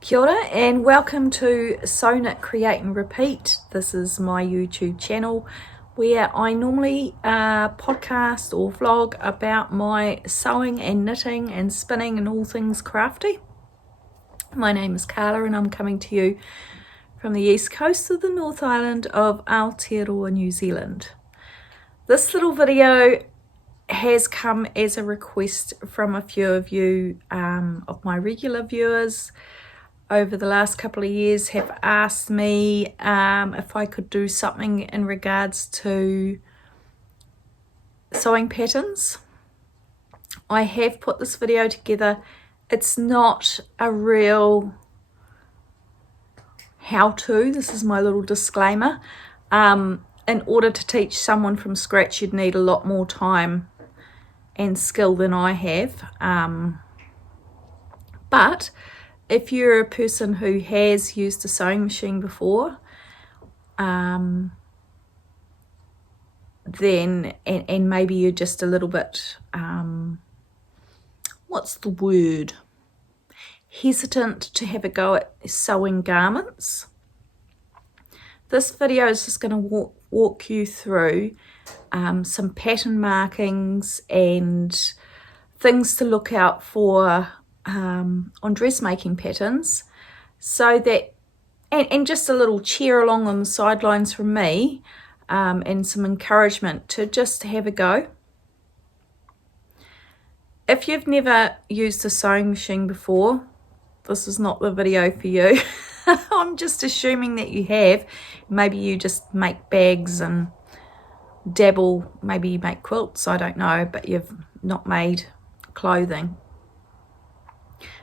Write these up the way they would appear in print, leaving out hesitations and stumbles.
Kia ora and welcome to Sew Knit Create and Repeat. This is my YouTube channel where I normally podcast or vlog about my sewing and knitting and spinning and all things crafty. My name is Carla and I'm coming to you from the east coast of the North Island of Aotearoa, New Zealand. This little video has come as a request from a few of you, of my regular viewers over the last couple of years have asked me if I could do something in regards to sewing patterns. I have put this video together. It's not a real how-to. This is my little disclaimer. In order to teach someone from scratch, you'd need a lot more time and skill than I have. But if you're a person who has used a sewing machine before, then, and maybe you're just a little bit, what's the word? Hesitant to have a go at sewing garments. This video is just going to walk you through some pattern markings and things to look out for on dressmaking patterns, so that and just a little cheer along on the sidelines from me, and some encouragement to just have a go. If you've never used a sewing machine before, this is not the video for you. I'm just assuming that you have. Maybe you just make bags and dabble, maybe you make quilts, I don't know, but you've not made clothing.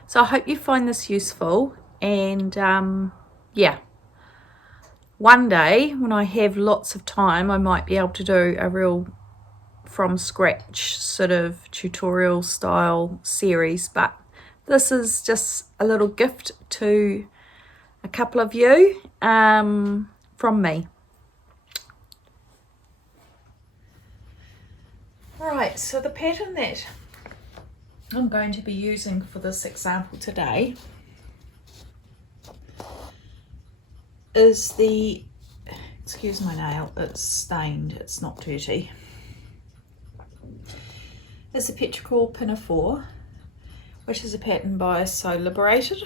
So I hope you find this useful, and yeah, one day when I have lots of time I might be able to do a real from scratch sort of tutorial style series, but this is just a little gift to a couple of you from me. Right, so the pattern that I'm going to be using for this example today is the, excuse my nail, it's stained, it's not dirty. It's a petrichor pinafore, which is a pattern by Sew Liberated.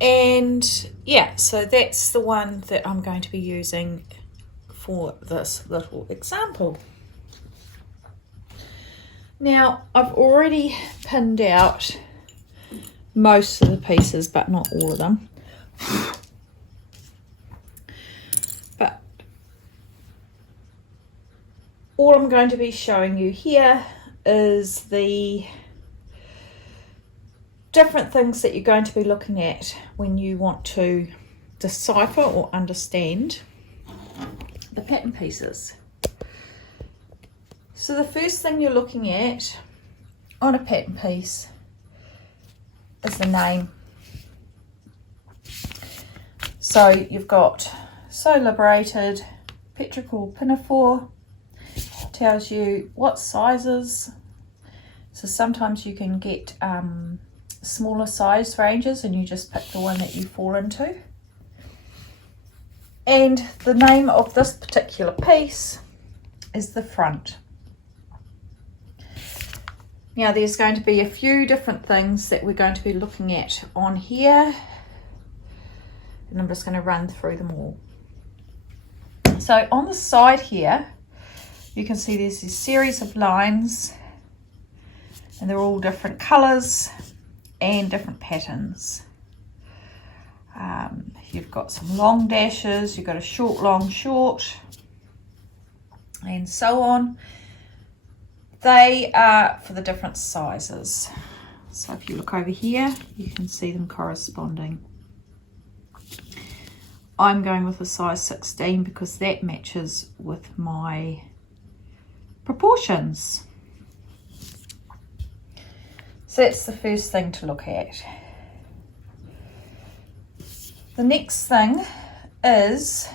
And yeah, so that's the one that I'm going to be using for this little example. Now, I've already pinned out most of the pieces, but not all of them. But all I'm going to be showing you here is the different things that you're going to be looking at when you want to decipher or understand the pattern pieces. So the first thing you're looking at on a pattern piece is the name. So you've got Sew Liberated Petrichor Pinafore, tells you what sizes. So sometimes you can get smaller size ranges and you just pick the one that you fall into. And the name of this particular piece is the front. Now there's going to be a few different things that we're going to be looking at on here, and I'm just going to run through them all. So on the side here, you can see there's this series of lines, and they're all different colours and different patterns. You've got some long dashes, you've got a short, long, short, and so on. They are for the different sizes. So if you look over here, you can see them corresponding. I'm going with a size 16 because that matches with my proportions. So that's the first thing to look at. The next thing is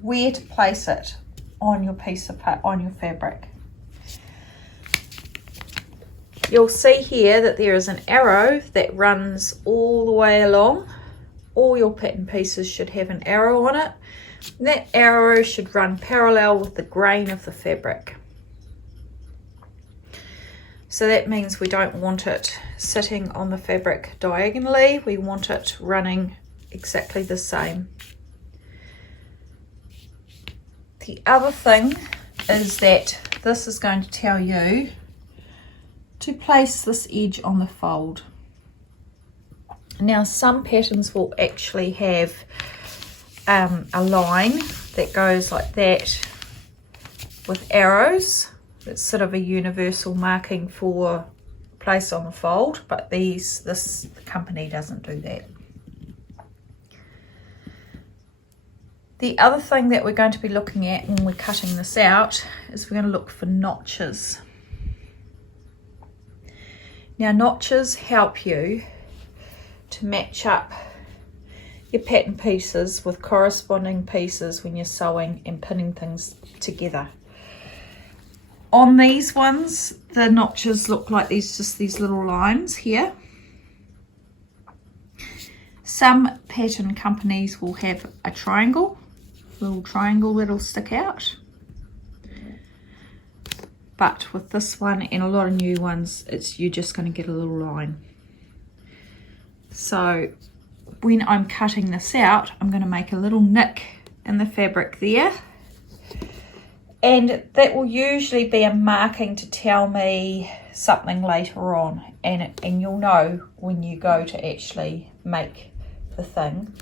where to place it on your piece of on your fabric. you'll see here that there is an arrow that runs all the way along. All your pattern pieces should have an arrow on it. And that arrow should run parallel with the grain of the fabric. So that means we don't want it sitting on the fabric diagonally. We want it running exactly the same. The other thing is that this is going to tell you to place this edge on the fold. Now some patterns will actually have a line that goes like that with arrows. It's sort of a universal marking for place on the fold, but this company doesn't do that. The other thing that we're going to be looking at when we're cutting this out is we're going to look for notches. Now notches help you to match up your pattern pieces with corresponding pieces when you're sewing and pinning things together. On these ones, the notches look like just these little lines here. Some pattern companies will have a triangle, little triangle that'll stick out. But with this one and a lot of new ones, you're just going to get a little line. So when I'm cutting this out, I'm going to make a little nick in the fabric there. And that will usually be a marking to tell me something later on. And you'll know when you go to actually make the thing.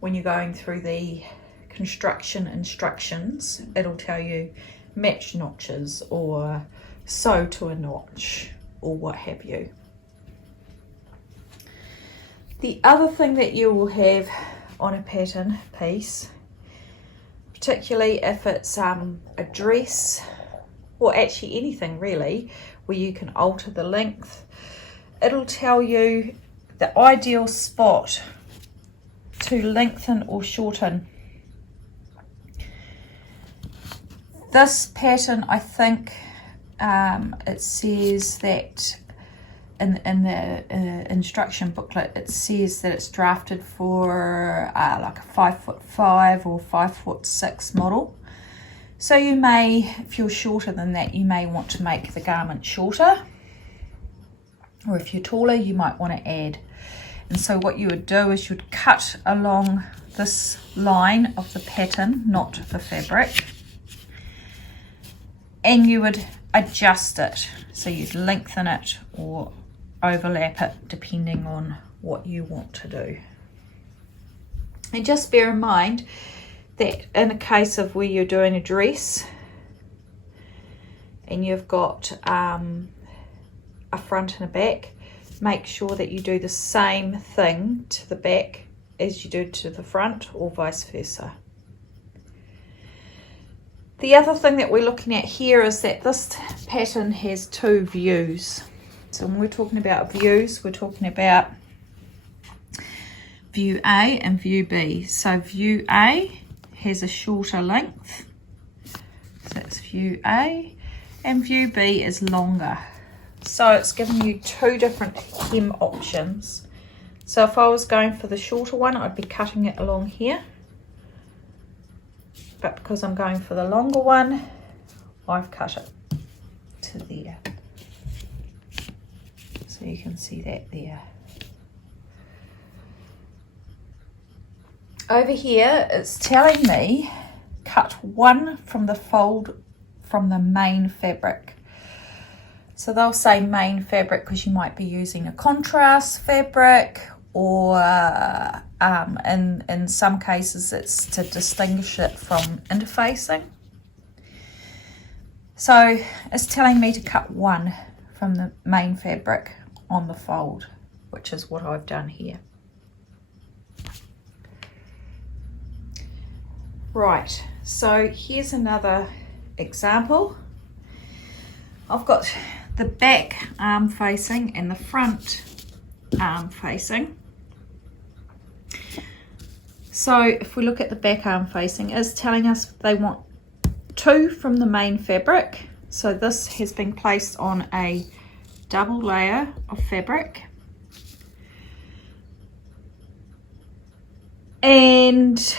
When you're going through the construction instructions, it'll tell you match notches or sew to a notch or what have you. The other thing that you will have on a pattern piece, particularly if it's a dress, or actually anything really, where you can alter the length, it'll tell you the ideal spot to lengthen or shorten. This pattern, I think it says that in the instruction booklet, it says that it's drafted for like a 5'5" or 5'6" model. So you may, if you're shorter than that, you may want to make the garment shorter, or if you're taller, you might want to add. And so what you would do is you'd cut along this line of the pattern, not the fabric, and you would adjust it. So you'd lengthen it or overlap it depending on what you want to do. And just bear in mind that in a case of where you're doing a dress and you've got a front and a back, make sure that you do the same thing to the back as you do to the front, or vice versa. The other thing that we're looking at here is that this pattern has two views. So when we're talking about views, we're talking about view A and view B. So view A has a shorter length, so that's view A, and view B is longer. So it's giving you two different hem options. So if I was going for the shorter one, I'd be cutting it along here. But because I'm going for the longer one, I've cut it to there. So you can see that there. Over here, it's telling me cut one from the fold from the main fabric. So they'll say main fabric because you might be using a contrast fabric, or in some cases it's to distinguish it from interfacing. So it's telling me to cut one from the main fabric on the fold, which is what I've done here. Right, so here's another example. I've got the back arm facing and the front arm facing. So if we look at the back arm facing, it's telling us they want two from the main fabric. So this has been placed on a double layer of fabric. And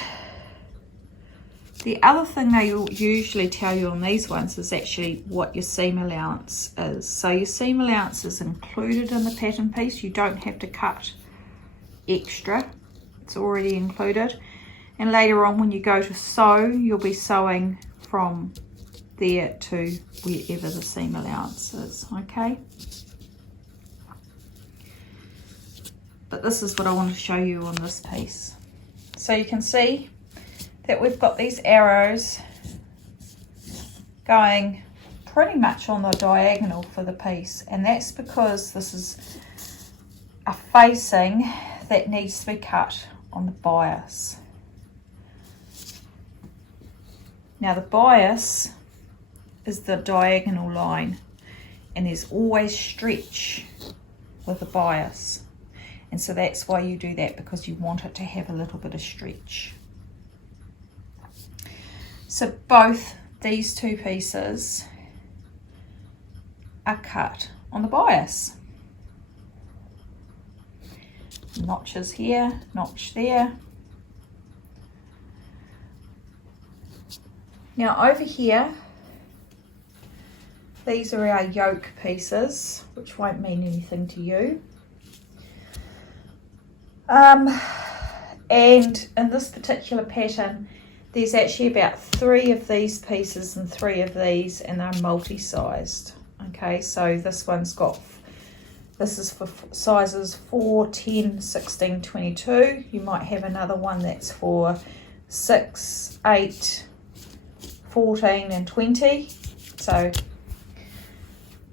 the other thing they usually tell you on these ones is actually what your seam allowance is. So your seam allowance is included in the pattern piece. You don't have to cut extra. It's already included. And later on when you go to sew, you'll be sewing from there to wherever the seam allowance is, okay? But this is what I want to show you on this piece. So you can see that we've got these arrows going pretty much on the diagonal for the piece, and that's because this is a facing that needs to be cut on the bias. Now the bias is the diagonal line, and there's always stretch with the bias, and so that's why you do that, because you want it to have a little bit of stretch. So both these two pieces are cut on the bias. Notches here, notch there. Now over here, these are our yoke pieces, which won't mean anything to you. And in this particular pattern, there's actually about 3 of these pieces and 3 of these, and they're multi-sized. Okay, so this one's got, this is for sizes 4, 10, 16, 22. You might have another one that's for 6, 8, 14 and 20. So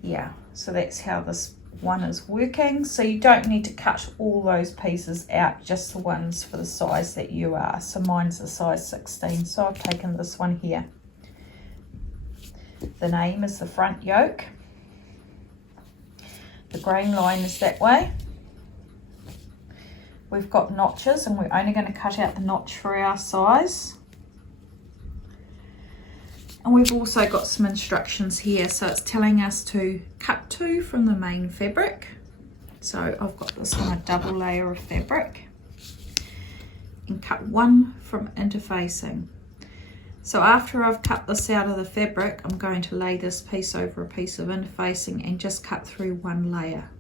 yeah, so that's how this one is working. So you don't need to cut all those pieces out, just the ones for the size that you are. So mine's a size 16, so I've taken this one here. The name is the front yoke. The grain line is that way. We've got notches, and we're only going to cut out the notch for our size. And we've also got some instructions here. So it's telling us to cut 2 from the main fabric. So I've got this on a double layer of fabric, and cut 1 from interfacing. So after I've cut this out of the fabric, I'm going to lay this piece over a piece of interfacing and just cut through 1 layer.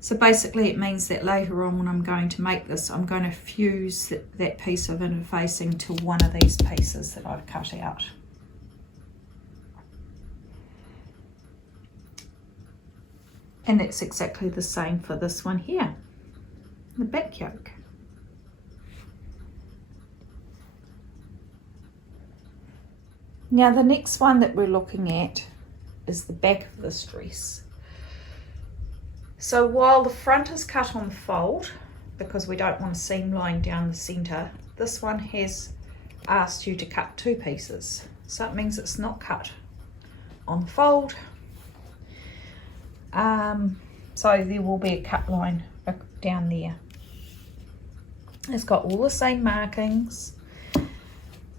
So basically it means that later on when I'm going to make this, I'm going to fuse that piece of interfacing to one of these pieces that I've cut out. And it's exactly the same for this one here, the back yoke. Now the next one that we're looking at is the back of this dress. So while the front is cut on the fold, because we don't want a seam line down the centre, this one has asked you to cut 2 pieces. So it means it's not cut on the fold. So there will be a cut line down there. It's got all the same markings,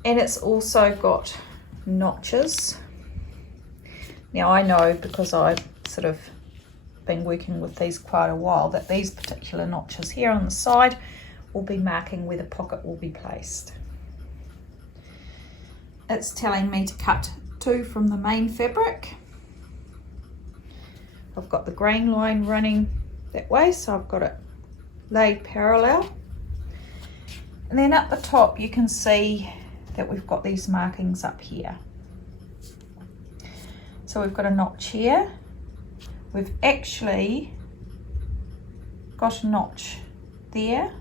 and it's also got notches. Now I know, because I've sort of been working with these quite a while, that these particular notches here on the side will be marking where the pocket will be placed. It's telling me to cut 2 from the main fabric. I've got the grain line running that way, so I've got it laid parallel. And then at the top you can see that we've got these markings up here. So we've got a notch here. We've actually got a notch there,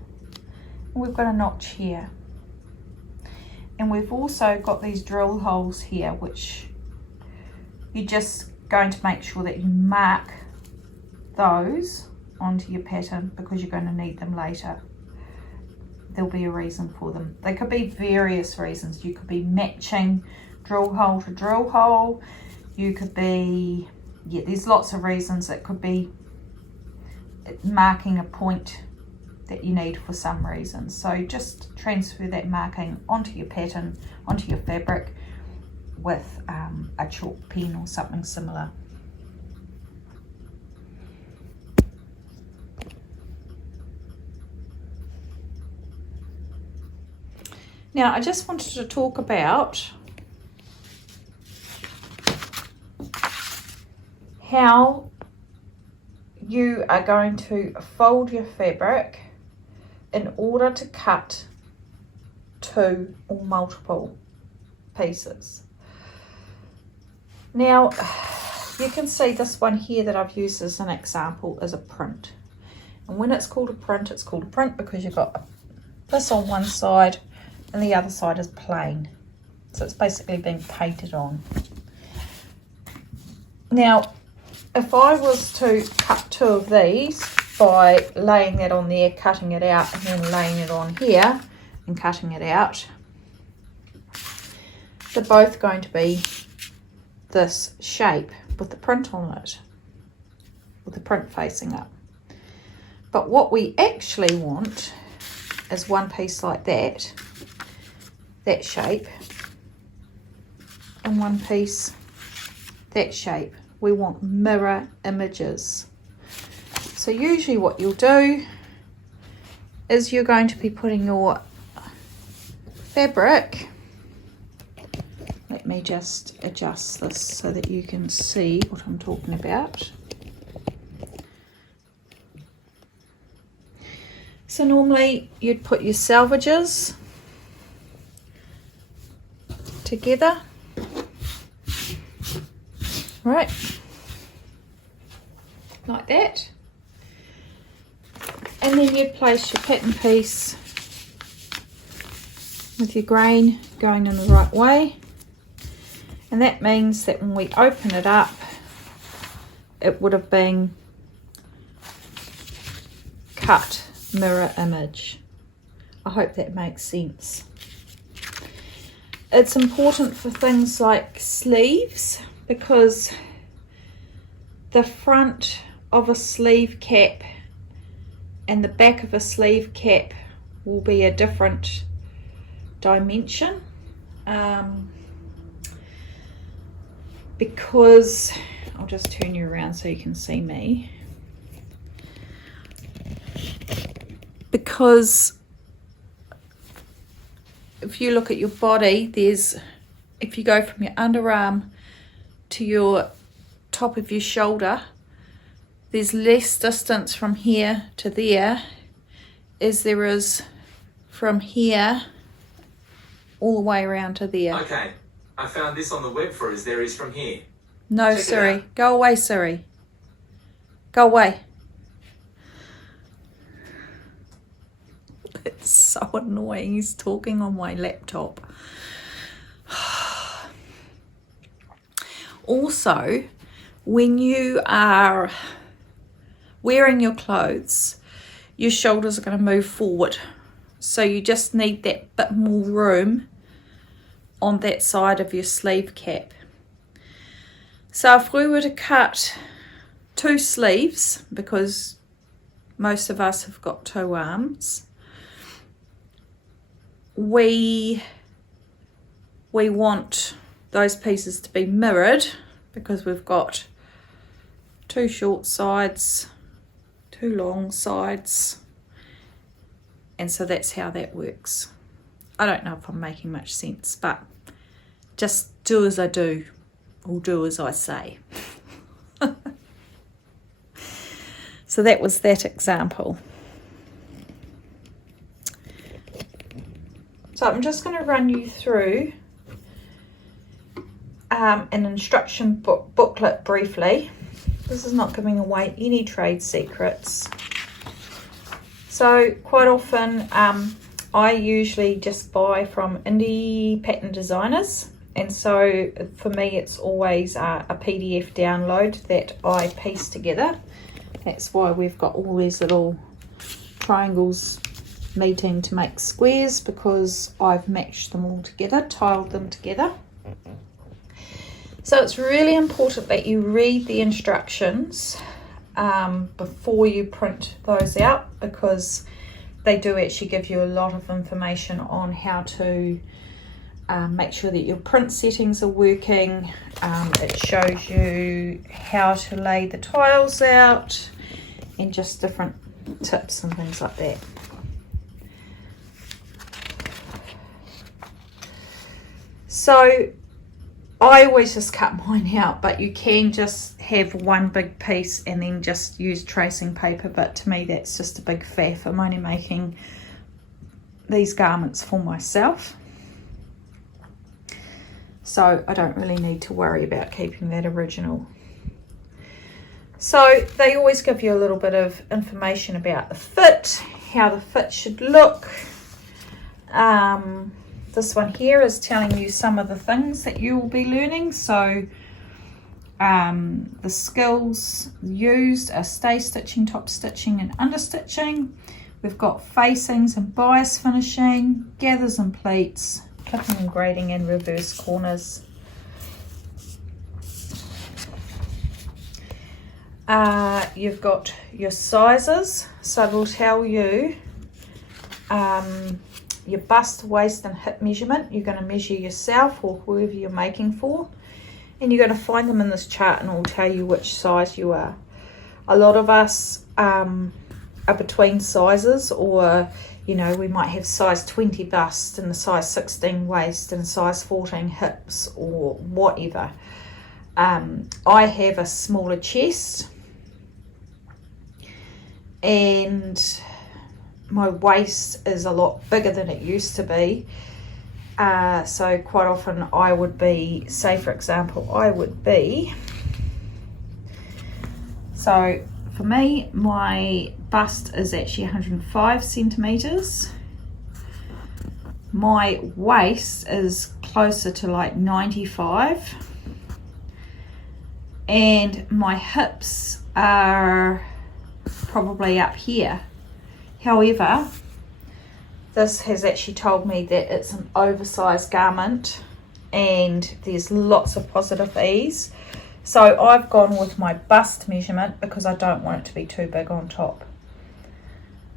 and we've got a notch here. And we've also got these drill holes here, which you're just going to make sure that you mark those onto your pattern, because you're going to need them later. There'll be a reason for them. They could be various reasons. You could be matching drill hole to drill hole. You could be, yeah, there's lots of reasons. It could be marking a point that you need for some reason. So just transfer that marking onto your pattern, onto your fabric, with a chalk pen or something similar. Now I just wanted to talk about how you are going to fold your fabric in order to cut 2 or multiple pieces. Now you can see this one here that I've used as an example is a print, and when it's called a print, it's called a print because you've got this on one side and the other side is plain, so it's basically being painted on. Now if I was to cut 2 of these by laying that on there, cutting it out, and then laying it on here and cutting it out, they're both going to be this shape with the print on it, with the print facing up. But what we actually want is one piece like that, that shape, and one piece that shape. We want mirror images. So usually what you'll do is you're going to be putting your fabric, let me just adjust this so that you can see what I'm talking about. So normally you'd put your selvages together, right, like that, and then you'd place your pattern piece with your grain going in the right way, and that means that when we open it up it would have been cut mirror image. I hope that makes sense. It's important for things like sleeves because the front of a sleeve cap and the back of a sleeve cap will be a different dimension, because I'll just turn you around so you can see me, because if you look at your body, if you go from your underarm to your top of your shoulder, there's less distance from here to there as there is from here all the way around to there. Okay, I found this on the web for as there is from here. No, Check Siri. Go away, Siri. Go away. It's so annoying. He's talking on my laptop. Also, when you are wearing your clothes, your shoulders are going to move forward. So you just need that bit more room on that side of your sleeve cap. So if we were to cut 2 sleeves, because most of us have got 2 arms, we want those pieces to be mirrored because we've got 2 short sides, 2 long sides, and so that's how that works. I don't know if I'm making much sense, but just do as I do, or do as I say. So that was that example. So I'm just going to run you through an instruction booklet briefly. This is not giving away any trade secrets. So quite often I usually just buy from indie pattern designers, and so for me it's always a PDF download that I piece together. That's why we've got all these little triangles meeting to make squares, because I've matched them all together, tiled them together. So it's really important that you read the instructions before you print those out, because they do actually give you a lot of information on how to make sure that your print settings are working. It shows you how to lay the tiles out and just different tips and things like that. So I always just cut mine out, but you can just have one big piece and then just use tracing paper, but to me that's just a big faff. I'm only making these garments for myself, so I don't really need to worry about keeping that original. So they always give you a little bit of information about the fit, how the fit should look. This one here is telling you some of the things that you will be learning. So the skills used are stay stitching, top stitching and understitching. We've got facings and bias finishing, gathers and pleats, clipping and grading and reverse corners. You've got your sizes, so it will tell you your bust, waist and hip measurement. You're going to measure yourself or whoever you're making for, and you're going to find them in this chart and it will tell you which size you are. A lot of us are between sizes, or you know, we might have size 20 bust and a size 16 waist and a size 14 hips or whatever. I have a smaller chest and my waist is a lot bigger than it used to be, so quite often I would be, say for example, so for me my bust is actually 105 centimeters, my waist is closer to like 95, and my hips are probably up here. However, this has actually told me that it's an oversized garment and there's lots of positive ease. So I've gone with my bust measurement because I don't want it to be too big on top.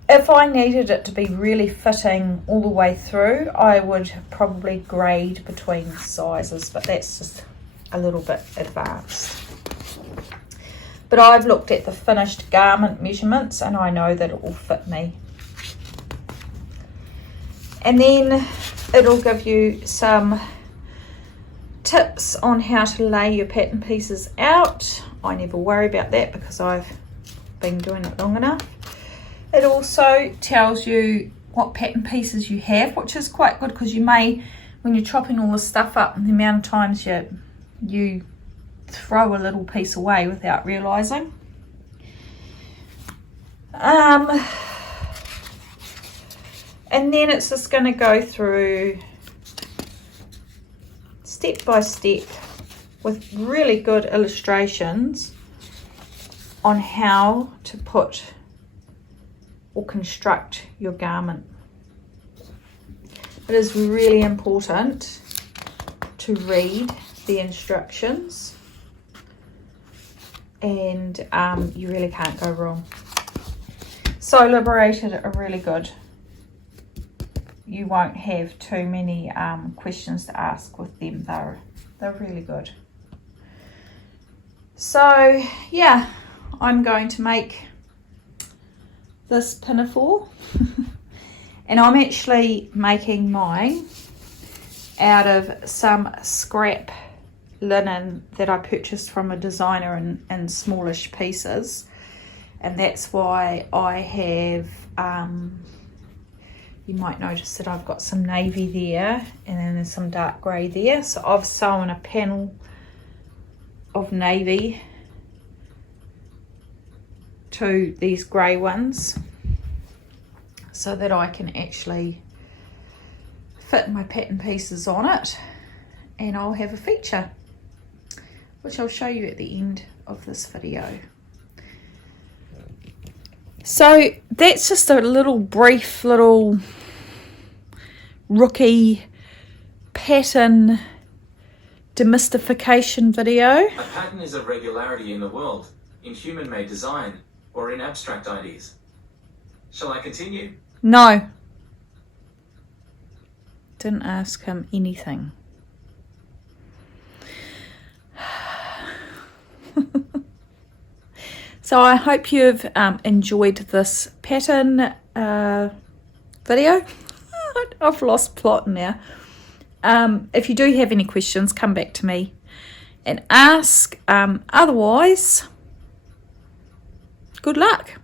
If I needed it to be really fitting all the way through, I would probably grade between sizes, but that's just a little bit advanced. But I've looked at the finished garment measurements and I know that it will fit me. And then it'll give you some tips on how to lay your pattern pieces out. I never worry about that because I've been doing it long enough. It also tells you what pattern pieces you have, which is quite good because you may, when you're chopping all this stuff up, the amount of times you throw a little piece away without realizing. And then it's just going to go through step by step with really good illustrations on how to put or construct your garment. It is really important to read the instructions, and you really can't go wrong. So Liberated are really good. You won't have too many questions to ask with them. They're really good. So yeah, I'm going to make this pinafore and I'm actually making mine out of some scrap linen that I purchased from a designer in smallish pieces, and that's why I have you might notice that I've got some navy there and then there's some dark grey there. So I've sewn a panel of navy to these grey ones so that I can actually fit my pattern pieces on it, and I'll have a feature which I'll show you at the end of this video. So that's just a little brief little rookie pattern demystification video. A pattern is a regularity in the world, in human-made design, or in abstract ideas. Shall I continue? No. Didn't ask him anything. So I hope you've enjoyed this pattern video. I've lost plot now. if you do have any questions, come back to me and ask. Otherwise, good luck.